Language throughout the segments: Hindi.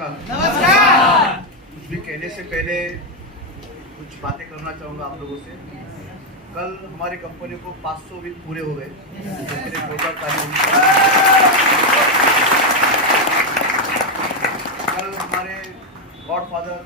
नमस्कार। कुछ भी कहने से पहले कुछ बातें करना चाहूँगा आप लोगों से। कल हमारी कंपनी को 500 वीक पूरे हो गए। कल हमारे गॉडफादर,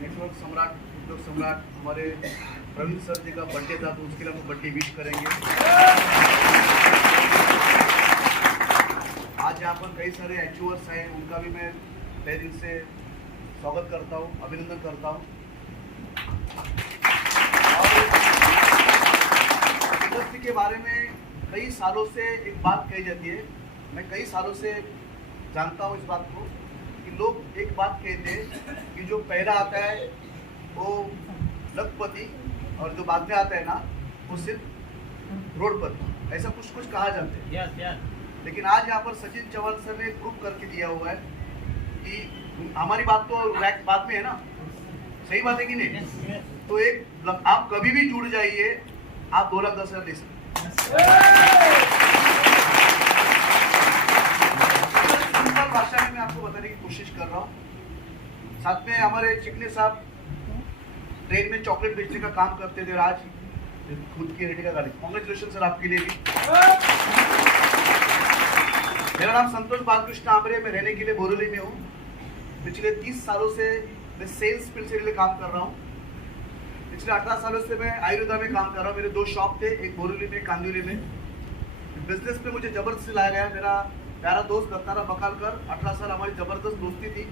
नेटवर्क सम्राट, उद्योग सम्राट हमारे प्रवीण सर जी का बर्थडे था, तो उसके लिए हम बर्थडे विश करेंगे। आज यहाँ पर कई सारे अचीवर्स हैं, उनका भी मैं तहे दिल से स्वागत करता हूँ, अभिनंदन करता हूँ। इंडस्ट्री के बारे में कई सालों से एक बात कही जाती है, मैं कई सालों से जानता हूँ इस बात को, कि लोग एक बात कहते हैं कि जो पहला आता है वो लखपति और जो बाद में आता है ना वो सिर्फ रोडपति, ऐसा कुछ कुछ कहा जाता है। लेकिन आज यहाँ पर सचिन चौहान सर ने प्रूव करके दिया हुआ है कि हमारी बात तो बाद में है ना, सही बात है कि नहीं? तो एक आप कभी भी जुड़ जाइए, आप 2,10,000 ले सकते। सिंपल भाषा में मैं आपको बताने की कोशिश कर रहा हूँ। साथ में हमारे चिकने साहब ट्रेन में चॉकलेट बेचने का काम करते थे, आज खुद की रेडी का गाड़ी। कांग्रेचुलेशन सर आपके लिए भी। मेरा नाम संतोष बालकृष्ण आमरे, मैं रहने के लिए बोरीवली में हूँ। पिछले 30 सालों से मैं सेल्स फील्ड से रिलेटेड काम कर रहा हूँ। पिछले 18 सालों से मैं आयुर्वेदा में काम कर रहा हूँ। मेरे 2 शॉप थे, एक बोरीवली में, कांदिवली में। बिजनेस पे मुझे जबरदस्ती लाया गया। मेरा प्यारा दोस्त दत्ताराम बकालकर, 18 साल हमारी जबरदस्त दोस्ती थी,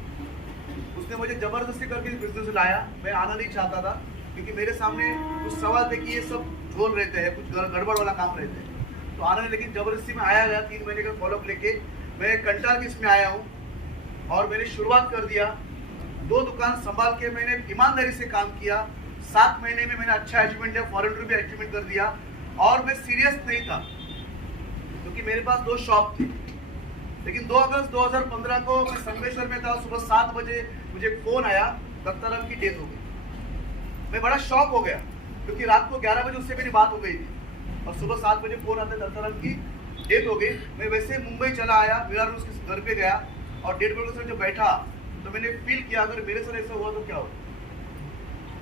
उसने मुझे जबरदस्ती करके बिजनेस में लाया। मैं आना नहीं चाहता था, क्योंकि मेरे सामने कुछ सवाल थे कि ये सब झोल रहते हैं, कुछ गड़बड़ वाला काम रहते हैं, तो आना नहीं। लेकिन जबरदस्ती में आया गया। 3 महीने का फॉलोअप लेके मैं कंटाल की इसमें आया हूँ और मैंने शुरुआत कर दिया। 2 दुकान संभाल के मैंने ईमानदारी से काम किया। 7 महीने में मैंने अच्छा अचीवमेंट दिया, फॉरेन भी अचीवमेंट कर दिया। और मैं सीरियस नहीं था, क्योंकि मेरे पास 2 शॉप थी। लेकिन 2 अगस्त 2015 को मैं संगमेश्वर में था। सुबह 7 बजे मुझे फोन आया, दत्ताराम की डेथ हो गई। मैं बड़ा शॉक हो गया, क्योंकि रात को 11 बजे उससे मेरी बात हो गई थी और सुबह 7 बजे फोन आता है दत्ताराम की डेथ हो गई। मैं वैसे मुंबई चला आया, मेरा उसके घर पे गया और डेथ बॉडी के साथ जब बैठा तो मैंने फील किया अगर मेरे साथ ऐसा हुआ तो क्या होगा,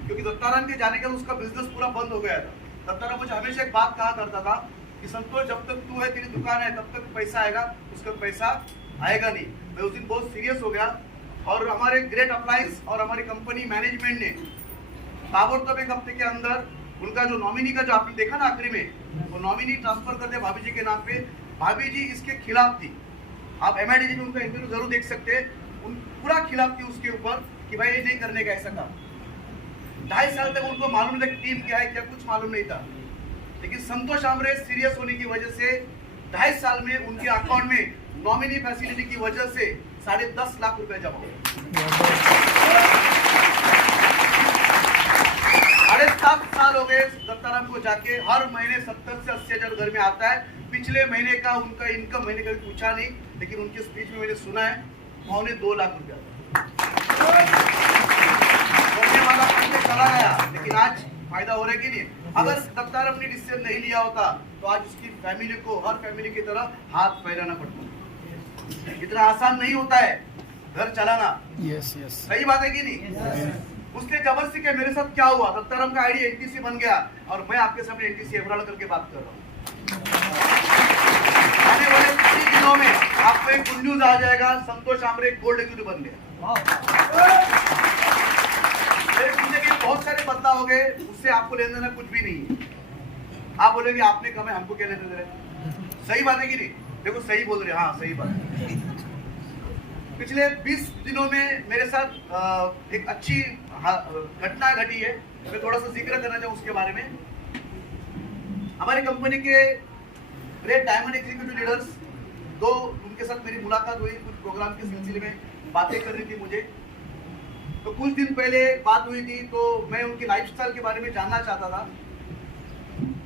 क्योंकि दत्ताराम के जाने के बाद उसका बिजनेस पूरा बंद हो गया था। दत्ताराम मुझे हमेशा एक बात कहा करता था कि संतोष, जब तक तू है, तेरी दुकान है, तब तक पैसा आएगा, उसका पैसा आएगा नहीं। मैं उस दिन बहुत सीरियस हो गया और हमारे ग्रेट अप्लायंस और हमारी कंपनी मैनेजमेंट ने ताबड़तोड़ एक हफ्ते के अंदर उनका जो नॉमिनी का जो आपने देखा ना आखिरी में, वो नॉमिनी ट्रांसफर कर दिया भाभी जी के नाम पे। भाभी जी इसके खिलाफ थी, आप MIDG में उनका इंटरव्यू जरूर देख सकते हैं। उन पूरा खिलाफ थी उसके ऊपर कि भाई ये नहीं करने का ऐसा काम। 2.5 साल तक उनको मालूम नहीं था टीम क्या है, क्या कुछ मालूम नहीं था। लेकिन संतोष आमरे सीरियस होने की वजह से 2.5 साल में उनके अकाउंट में नॉमिनी फैसिलिटी की वजह से 10.5 लाख रुपए जमा हुए। 7.5 साल हो गए दत्ताराम को जाके। हर महीने 70 से 80 हजार घर में आता है। पिछले महीने का उनका इनकम मैंने कभी पूछा नहीं, लेकिन उनके स्पीच में मैंने सुना है 2.25 लाख रुपया वाला चला गया। लेकिन आज फायदा हो रहा है कि नहीं? अगर दत्ताराम ने डिसीजन नहीं लिया होता तो आज उसकी फैमिली को हर फैमिली की तरह हाथ फैलाना पड़ता। इतना आसान नहीं होता है घर चलाना। सही बात है कि नहीं? उसने जबरदस्ती किया। मेरे साथ क्या हुआ, दत्ताराम का आईडी NTC बन गया और मैं आपके सामने NTC एवराल करके बात कर रहा हूँ। आने वाले कुछ दिनों में आपको एक गुड न्यूज आ जाएगा, संतोष आमरे गोल्ड एग्जीक्यूटिव बन गया। जिंदगी में बहुत सारे बदलाव हो गए, उससे आपको लेना देना कुछ भी नहीं है। आप बोलेंगे आपने कम है, हमको क्या लेते दे रहे? सही बात है कि नहीं? देखो सही बोल रहे, हाँ सही बात है। पिछले 20 दिनों में मेरे साथ एक अच्छी घटना घटी है, मैं थोड़ा सा जिक्र करना चाहूँ उसके बारे में। हमारी कंपनी के ग्रेट डायमंड एग्जीक्यूटिव लीडर्स 2, उनके साथ मेरी मुलाकात हुई, कुछ प्रोग्राम के सिलसिले में बातें करनी थी मुझे। तो कुछ दिन पहले बात हुई थी, तो मैं उनकी लाइफस्टाइल के बारे में जानना चाहता था।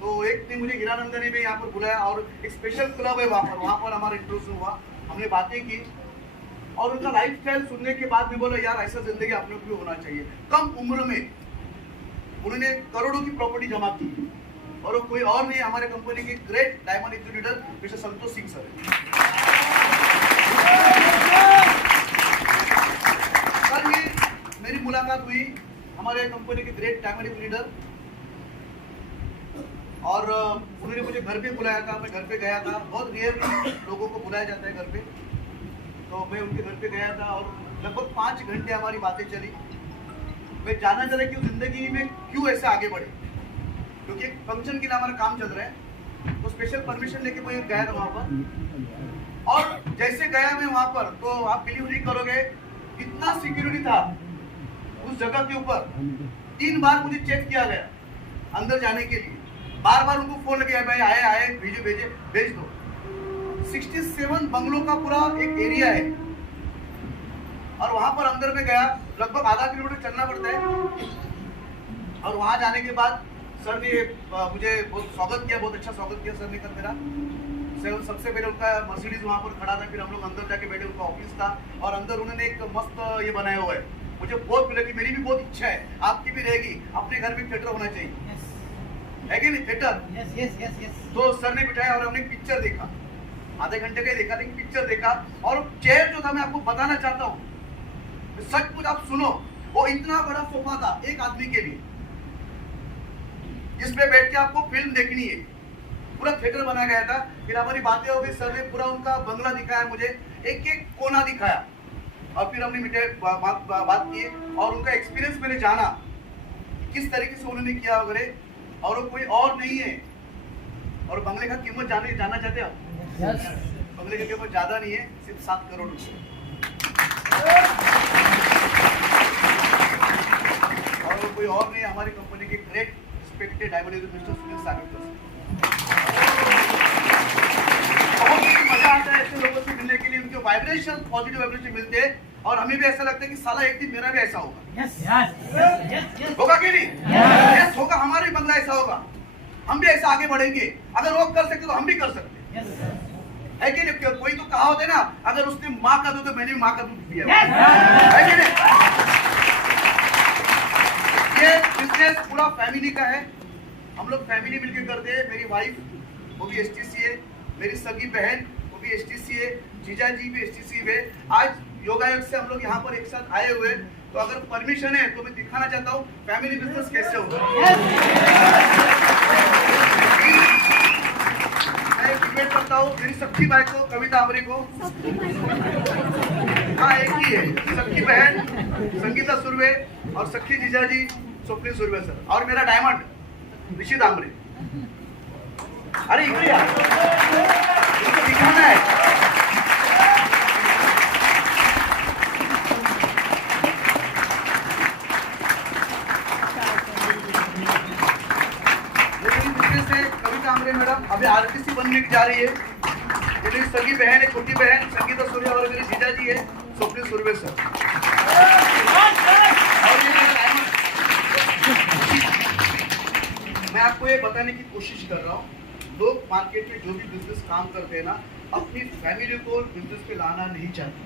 तो एक दिन मुझे हीरानंदनी में यहाँ पर बुलाया और एक स्पेशल क्लब है वहाँ पर हमारा इंट्रोड्यूस हुआ, हमने बातें की और उनका लाइफस्टाइल सुनने के बाद मैं बोला यार ऐसा जिंदगी अपने को भी होना चाहिए। कम उम्र में उन्होंने करोड़ों की प्रॉपर्टी जमा की और वो कोई और नहीं, हमारे कंपनी के great diamond executive leader mister Santosh Singh sir. मुलाकात हुई हमारे कंपनी के ग्रेट टाइम लीडर, और उन्होंने मुझे घर पे बुलाया था। मैं घर पे गया था, बहुत रेयरली लोगों को बुलाया जाता है घर पे, तो मैं उनके घर पे गया था और लगभग 5 घंटे हमारी बातें चली। मैं जानना चाह रहा कि जिंदगी में क्यों ऐसे आगे बढ़े, क्योंकि एक फंक्शन के लिए हमारा काम चल रहा है, तो स्पेशल परमिशन लेके मैं गया था वहाँ पर। और जैसे गया मैं वहाँ पर, तो आप बिलीव नहीं करोगे कितना सिक्योरिटी था उस जगह के ऊपर। 3 बार मुझे चेक किया गया अंदर जाने के लिए, बार बार उनको फोन लगे, भाई आए भेज दो। 67 बंगलों का पूरा एक एरिया है, और वहां पर अंदर में गया, लगभग आधा किलोमीटर चलना पड़ता है। और वहां जाने के बाद सर ने मुझे बहुत स्वागत किया, बहुत अच्छा स्वागत किया सर ने कर मेरा। सबसे पहले उनका मर्सिडीज वहां पर खड़ा था, फिर हम लोग अंदर जाके बैठे, उनका ऑफिस था, और अंदर उन्होंने एक मस्त ये बनाया हुआ है। मुझे बहुत मिला कि मेरी भी बहुत इच्छा है, आपकी भी रहेगी, अपने घर में थिएटर होना चाहिए, है कि नहीं थिएटर। तो सर ने बिठाया और हमने पिक्चर देखा, आधे घंटे का ही देखा, लेकिन पिक्चर देखा। और चेयर जो था, मैं आपको बताना चाहता हूँ, सच कुछ आप सुनो, वो इतना बड़ा सोफा था एक आदमी के लिए, जिसपे बैठ के आपको फिल्म देखनी है, पूरा थिएटर बनाया गया था। फिर हमारी बातें हो गई, सर ने पूरा उनका बंगला दिखाया मुझे, एक एक कोना दिखाया, और फिर हमने मिटे बात की, और उनका एक्सपीरियंस मैंने जाना किस तरीके से उन्होंने किया वगैरह। और वो कोई और नहीं है, और बंगले का कीमत जानना चाहते हो? बंगले की कीमत ज्यादा नहीं है, सिर्फ 7 करोड़ रुपए। और वो कोई और नहीं, हमारी कंपनी के great respected diamond mister Sunil Sagar. बहुत मजा आता है ऐसे लोगों से मिलने के लिए, उनके वाइब्रेशन, पॉजिटिव वाइब्रेशन मिलते हैं, और हमें भी ऐसा लगता है कि साला एक दिन मेरा भी ऐसा होगा। होगा कि नहीं? यस होगा, हमारा भी बंगला ऐसा होगा, हम भी ऐसा आगे बढ़ेंगे। अगर वो कर सकते तो हम भी कर सकते है कि नहीं? कोई तो कहा होता है ना, अगर उसने माँ का दूध तो मैंने भी माँ का दूध पिया है कि नहीं? ये बिजनेस पूरा फैमिली का है, हम लोग फैमिली मिलकर करते हैं। मेरी वाइफ वो भी एसटीसी है, मेरी सगी बहन वो भी एसटीसी है, जीजा जी भी एसटीसी है। आज योगायोग से हम लोग यहाँ पर एक साथ आए हुए, तो अगर परमिशन है तो मैं दिखाना चाहता हूँ फैमिली बिजनेस कैसे होगा। मैं इन्वाइट करता हूँ मेरी सख्ती भाई को, कविता अमरी को, हाँ एक ही है, सख्ती बहन संगीता सुरवे, और सख्ती जीजा जी स्वप्निल सुरवे सर, और मेरा डायमंड ऋषित आमरे। अरे इकडे यार, इनको दिखाना है। कविता आमरे मैडम अभी आरटीसी बनने की जा रही है। मेरी सगी बहन है, छोटी बहन संगीता सूर्य, और मेरी जीजा जी है स्वप्निल सुरवे सर। और ये मेरा डायमंड, मैं आपको ये बताने की कोशिश कर रहा हूँ, लोग मार्केट में जो भी बिजनेस काम करते हैं ना, अपनी फैमिली को बिजनेस पे लाना नहीं चाहते।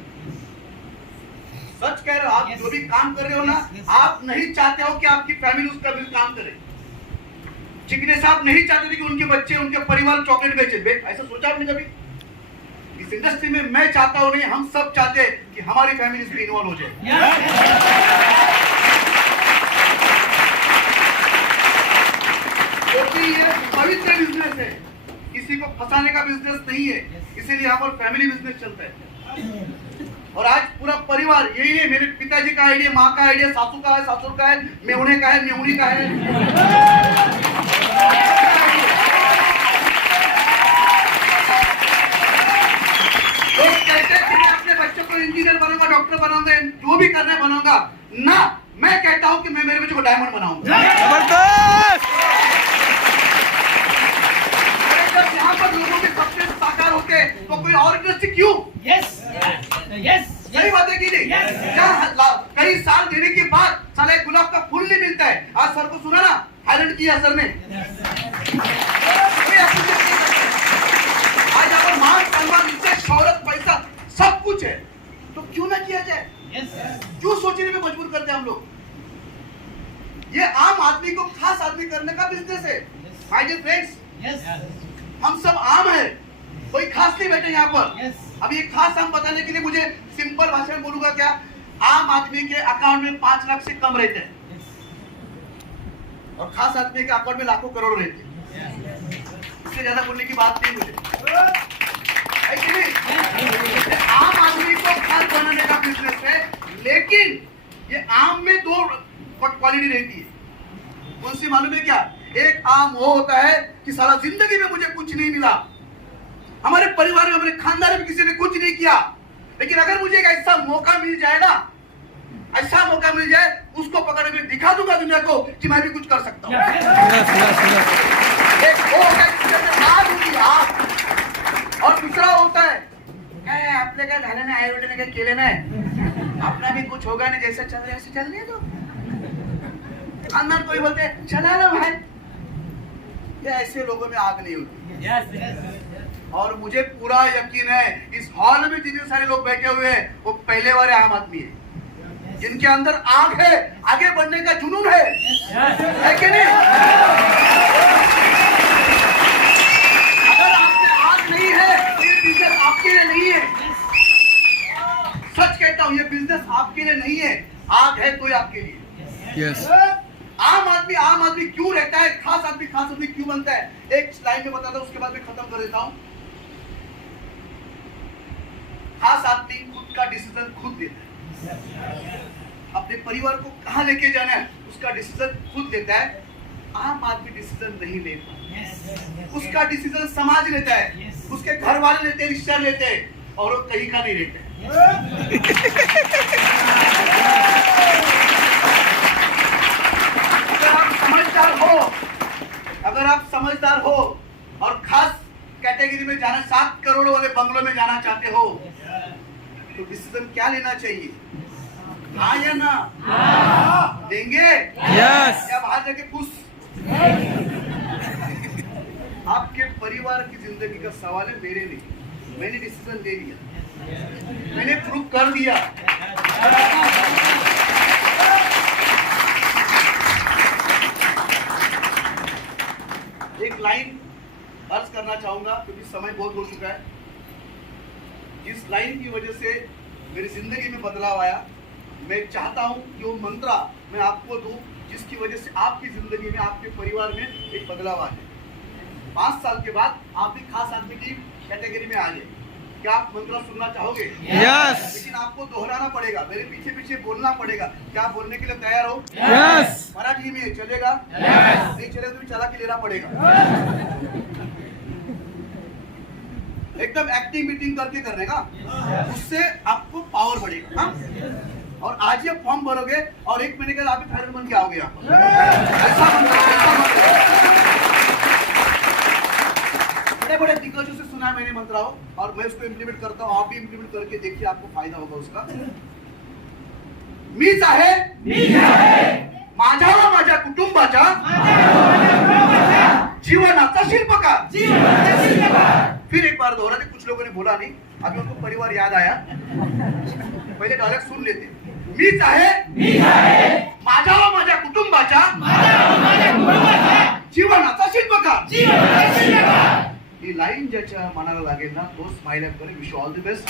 सच कह रहे हो, आप जो भी काम कर रहे हो ना, आप नहीं चाहते हो कि आपकी फैमिली उसका भी काम करे। चिकने साहब नहीं चाहते थे कि उनके बच्चे, उनके परिवार चॉकलेट बेचे, ऐसा सोचा आपने कभी? इस इंडस्ट्री में मैं चाहता हूँ नहीं, हम सब चाहते हैं कि हमारी फैमिली इसमें इन्वॉल्व हो जाए। क्योंकि ये पवित्र बिजनेस है, किसी को फंसाने का बिजनेस नहीं है, इसीलिए यहाँ पर फैमिली बिजनेस चलता है। और आज पूरा परिवार यही है, मेरे पिताजी का आइडिया, माँ का आइडिया, सासू का है, सासुर का है, मेहुणे का है, मेहुणी का है। लोग कहते हैं कि मैं अपने बच्चों को इंजीनियर बनाऊंगा, डॉक्टर बनाऊंगा, जो भी करना है बनाऊंगा ना। मैं कहता हूँ कि मैं मेरे बच्चों को डायमंड बनाऊंगा। यहाँ पर लोगों के सपने साकार होते हैं, तो कोई और इंडस्ट्री क्यों? सही बात है कि नहीं? कई साल देने के बाद साले गुलाब का फूल नहीं मिलता है। आज सर को सुना ना, हाईलाइट किया सर ने। आज यहाँ पर मान सम्मान, इज्जत, शौहरत, पैसा सब कुछ है, तो क्यों ना किया जाए? क्यों सोचने में मजबूर करते हैं हम लोग? ये आम आदमी को खास आदमी करने का बिजनेस है। माय डियर फ्रेंड्स, हम सब आम है, कोई खास नहीं बैठे यहाँ पर। अब ये खास हम बताने के लिए मुझे सिंपल भाषा में बोलूंगा क्या, आम आदमी के अकाउंट में 5 लाख से कम रहते हैं और खास आदमी के अकाउंट में लाखों करोड़ रहते हैं। इससे ज्यादा बोलने की बात नहीं मुझे, है कि नहीं? आम आदमी को खास बनाने का बिजनेस है, लेकिन ये आम में 2 क्वालिटी रहती है। कौन सी मालूम है क्या? एक आम वो होता है कि साला जिंदगी में मुझे कुछ नहीं मिला, हमारे परिवार में, हमारे खानदान में किसी ने कुछ नहीं किया, लेकिन अगर मुझे एक ऐसा मौका मिल जाए ना, ऐसा मौका मिल जाए, उसको पकड़ के दिखा दूंगा दुनिया को कि मैं भी कुछ कर सकता हूँ। एक वो होता है जिसके अंदर आग होती है, आग। और दूसरा होता है काय आपले काय झालं नाही, आई वडिलांनी काय केले नाही, अपना भी कुछ होगा नहीं, जैसा चल रहा है ऐसे चलने दो। खानदान कोई बोलते हैं चला ना भाई, ये ऐसे लोगों में आग नहीं होती। और मुझे पूरा यकीन है इस हॉल में जितने सारे लोग बैठे हुए हैं वो पहले वाले आम आदमी है, जिनके अंदर आग है, आगे बढ़ने का जुनून है कि नहीं? अगर आप में आग नहीं है, ये बिजनेस आपके लिए नहीं है। सच कहता हूं, ये बिजनेस आपके लिए नहीं है, आग है तो आपके लिए। आम आदमी क्यों रहता है, खास आदमी क्यों बनता है? एक स्लाइड में बताता हूं, उसके बाद मैं खत्म कर देता हूं। खास आदमी खुद का डिसीजन खुद देता है, अपने परिवार को कहां लेके जाना है उसका डिसीजन खुद देता है। आम आदमी डिसीजन नहीं लेता, उसका डिसीजन समाज लेता है, उसके घर वाले लेते हैं, रिश्तेदार लेते हैं, और वो कहीं का नहीं लेते। अगर आप समझदार हो और खास कैटेगरी में जाना, 7 करोड़ वाले बंगलों में जाना चाहते हो, तो डिसीजन क्या लेना चाहिए? हाँ या ना? हाँ। देंगे? यस। या बाहर जाके पूछ? आपके परिवार की जिंदगी का सवाल है, मेरे नहीं। मैंने डिसीजन ले लिया, मैंने प्रूव कर दिया। एक लाइन अर्ज करना चाहूंगा क्योंकि समय बहुत हो चुका है। जिस लाइन की वजह से मेरी जिंदगी में बदलाव आया, मैं चाहता हूं कि वो मंत्रा मैं आपको दूं, जिसकी वजह से आपकी जिंदगी में, आपके परिवार में एक बदलाव आ जाए। 5 साल के बाद आप भी खास आदमी की कैटेगरी में आ जाए। क्या आप मंत्रा सुनना चाहोगे? यस। लेकिन आपको दोहराना पड़ेगा, मेरे पीछे पीछे बोलना पड़ेगा। क्या आप बोलने के लिए तैयार हो? यस। मराठी में चलेगा? यस। नहीं चलेगा तो भी चला के लेना पड़ेगा। एकदम एक्टिंग मीटिंग करके करने का, उससे आपको पावर बढ़ेगा। हाँ? और आज ये फॉर्म भरोगे और 1 महीने के बाद आप फाइनल बन के आओगे। ऐसा बड़े दिग्गजों से सुना है मैंने मंत्राओं, और मैं उसको इम्प्लीमेंट करता हूँ। आप भी इम्प्लीमेंट करके देखिए, आपको फायदा होगा उसका। मीच आहे माझ्या व माझ्या कुटुंबाच्या जीवनाचा शिल्पकार। फिर एक बार दोहरा दे, कुछ लोगों ने बोला नहीं, अभी उनको परिवार याद आया। पहले डायलॉग सुन लेते। मीच आहे माझ्या व माझ्या कुटुंबाच्या जीवनाचा शिल्पकार। ही लाईन ज्याच्या मनाला लागेल ना, तो स्माइल अप करेल। Wish all the best.